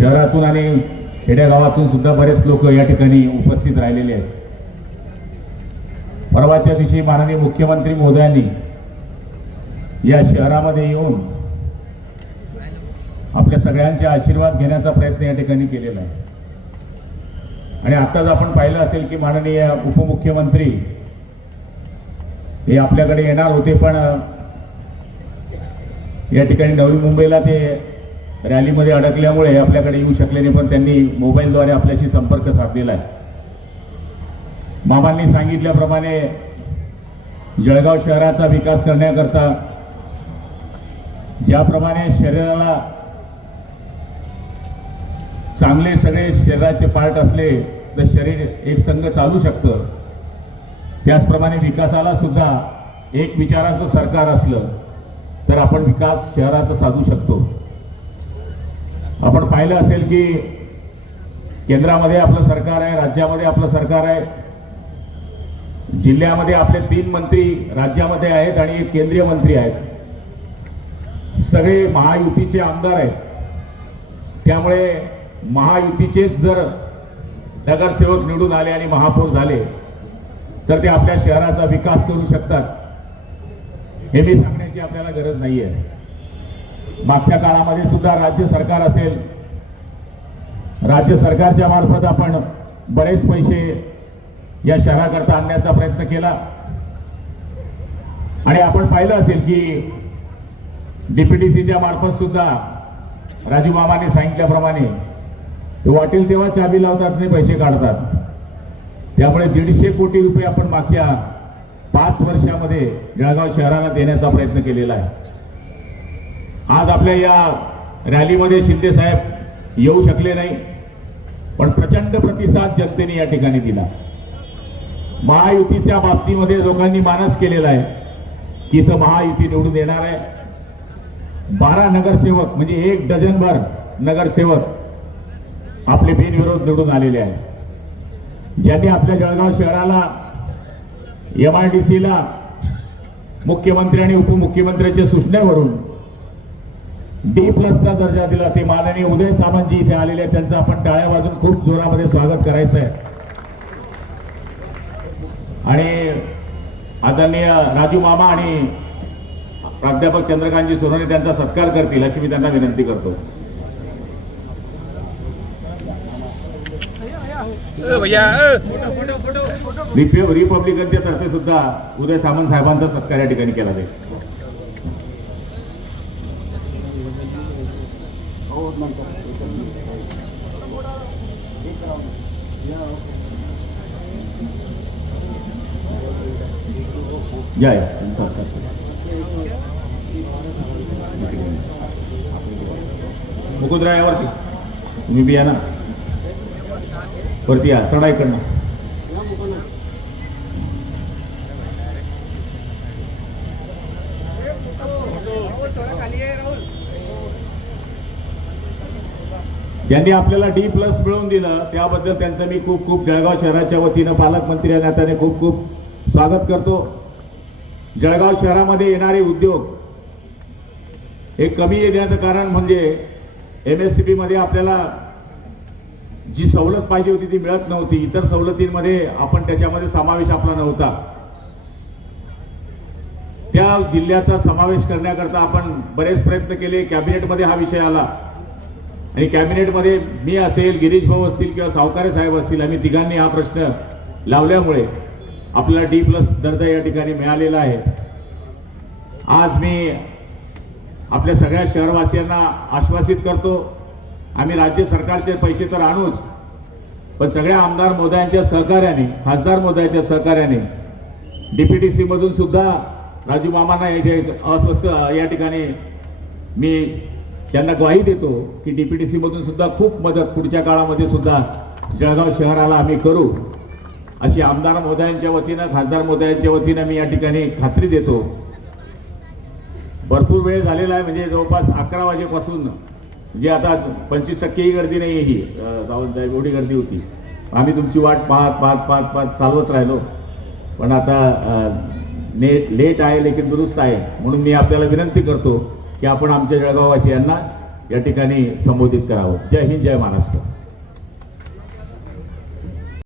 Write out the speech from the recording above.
शहरातून आणि खेड्यागावातून सुद्धा बरेच लोक या ठिकाणी उपस्थित राहिलेले आहेत. परवाच्या दिवशी माननीय मुख्यमंत्री मोदयांनी या शहरामध्ये येऊन आपल्या सगळ्यांचे आशीर्वाद घेण्याचा प्रयत्न या ठिकाणी केलेला आहे. आणि आत्ताच आपण पाहिलं असेल की माननीय उपमुख्यमंत्री हे आपल्याकडे येणार होते पण या ठिकाणी नवी मुंबईला ते रॅलीमध्ये अडकल्यामुळे आपल्याकडे येऊ शकले नाही पण त्यांनी मोबाईलद्वारे आपल्याशी संपर्क साधलेला आहे. मामांनी सांगितल्याप्रमाणे जळगाव शहराचा विकास करण्याकरता ज्याप्रमाणे शरीराला चांगले सगळे शरीराचे पार्ट असले तर शरीर एक संघ चालू शकतं. त्याचप्रमाणे विकासाला सुद्धा एक विचाराचं सरकार असलं तर आपण विकास शहराचा साधू शकतो. आपण पाहिलं असेल की केंद्रामध्ये आपलं सरकार आहे राज्यामध्ये आपलं सरकार आहे. जिल्ह्यामध्ये आपले तीन मंत्री राज्यामध्ये आहेत आणि एक केंद्रीय मंत्री आहेत. सगळे महायुतीचे आमदार आहेत. त्यामुळे महायुतीचेच जर नगरसेवक निवडून आले आणि महापौर झाले तर ते आपल्या शहराचा विकास करू शकतात. हे मी सांगण्याची आपल्याला गरज नाही आहे मागच्या काळामध्ये सुद्धा राज्य सरकार असेल राज्य सरकारच्या मार्फत आपण बरेच पैसे या शहराकरता आणण्याचा प्रयत्न केला. आणि आपण पाहिलं असेल की डीपीटीसीच्या मार्फत सुद्धा राजू मामाने सांगितल्याप्रमाणे ते वाटेल तेव्हा चाबी लावतात नाही पैसे काढतात. त्यामुळे दीडशे कोटी रुपये आपण मागच्या पाच वर्षामध्ये जळगाव शहराला देण्याचा प्रयत्न केलेला आहे. आज आपल्या या रॅलीमध्ये शिंदे साहेब येऊ शकले नाही पण प्रचंड प्रतिसाद जनतेने या ठिकाणी दिला. महायुतीच्या बाबतीमध्ये लोकांनी मानस केलेला आहे की इथं महायुती निवडून येणार आहे. बारा नगरसेवक म्हणजे एक डझनभर नगरसेवक आपले बिनविरोध निवडून आलेले आहे ज्यांनी आपल्या जळगाव शहराला एम आय डी सीला मुख्यमंत्री आणि उपमुख्यमंत्र्यांच्या सूचनेवरून डी प्लसचा दर्जा दिला ते माननीय उदय सामंतजी इथे आलेले आहेत. त्यांचं आपण टाळ्या वाजून खूप जोरामध्ये स्वागत करायचं आहे आणि आदरणीय राजू मामा आणि प्राध्यापक चंद्रकांतजी सोनवणे त्यांचा सत्कार करतील अशी मी त्यांना विनंती करतो. रिपब्लिकनच्या तर्फे सुद्धा उदय सामंत साहेबांचा सत्कार या ठिकाणी केला जाईल. या या, त्यांचा सत्कार करा. मुकुंदराव यावरती तुम्ही बी या ना वरती या चढा इकडनं ज्यांनी आपल्याला डी प्लस मिळवून दिलं. त्याबद्दल त्यांचं मी खूप खूप जळगाव शहराच्या वतीनं पालकमंत्री या नात्याने खूप खूप स्वागत करतो. जळगाव शहरामध्ये येणारे उद्योग हे कमी येण्याचं कारण म्हणजे एम एस सी बीमध्ये आपल्याला जी सवलत पाहिजे होती ती मिळत नव्हती. इतर सवलतींमध्ये आपण त्याच्यामध्ये समावेश आपला नव्हता. त्या जिल्ह्याचा समावेश करण्याकरता आपण बरेच प्रयत्न केले. कॅबिनेटमध्ये हा विषय आला. आणि कॅबिनेटमध्ये मी असेल गिरीश भाऊ असतील किंवा सावकारे साहेब असतील आम्ही तिघांनी हा प्रश्न लावल्यामुळे आपल्याला डी प्लस दर्जा या ठिकाणी मिळालेला आहे. आज मी आपल्या सगळ्या शहरवासियांना आश्वासित करतो आम्ही राज्य सरकारचे पैसे तर आणूच पण सगळ्या आमदार मोदयांच्या सहकार्याने खासदार मोदयांच्या सहकार्याने डीपीडीसी मधून सुद्धा राजू मामांना याचे अस्वस्थ या ठिकाणी मी त्यांना ग्वाही देतो की डी पी डी सीमधून सुद्धा खूप मदत पुढच्या काळामध्ये सुद्धा जळगाव शहराला आम्ही करू. अशी आमदार मोदयांच्या वतीनं खासदार मोदयांच्या वतीनं मी या ठिकाणी खात्री देतो. भरपूर वेळ झालेला आहे म्हणजे जवळपास अकरा वाजेपासून जे आता पंचवीस टक्केही गर्दी नाही आहे ही. अं, एवढी गर्दी होती. आम्ही तुमची वाट पाहत पाहत पाहत पाहत चालवत राहिलो. पण आता नेट लेट आहे लेकिन दुरुस्त आहे. म्हणून मी आपल्याला विनंती करतो की आपण आमच्या जळगाववासियांना या ठिकाणी संबोधित करावं. जय हिंद जय महाराष्ट्र.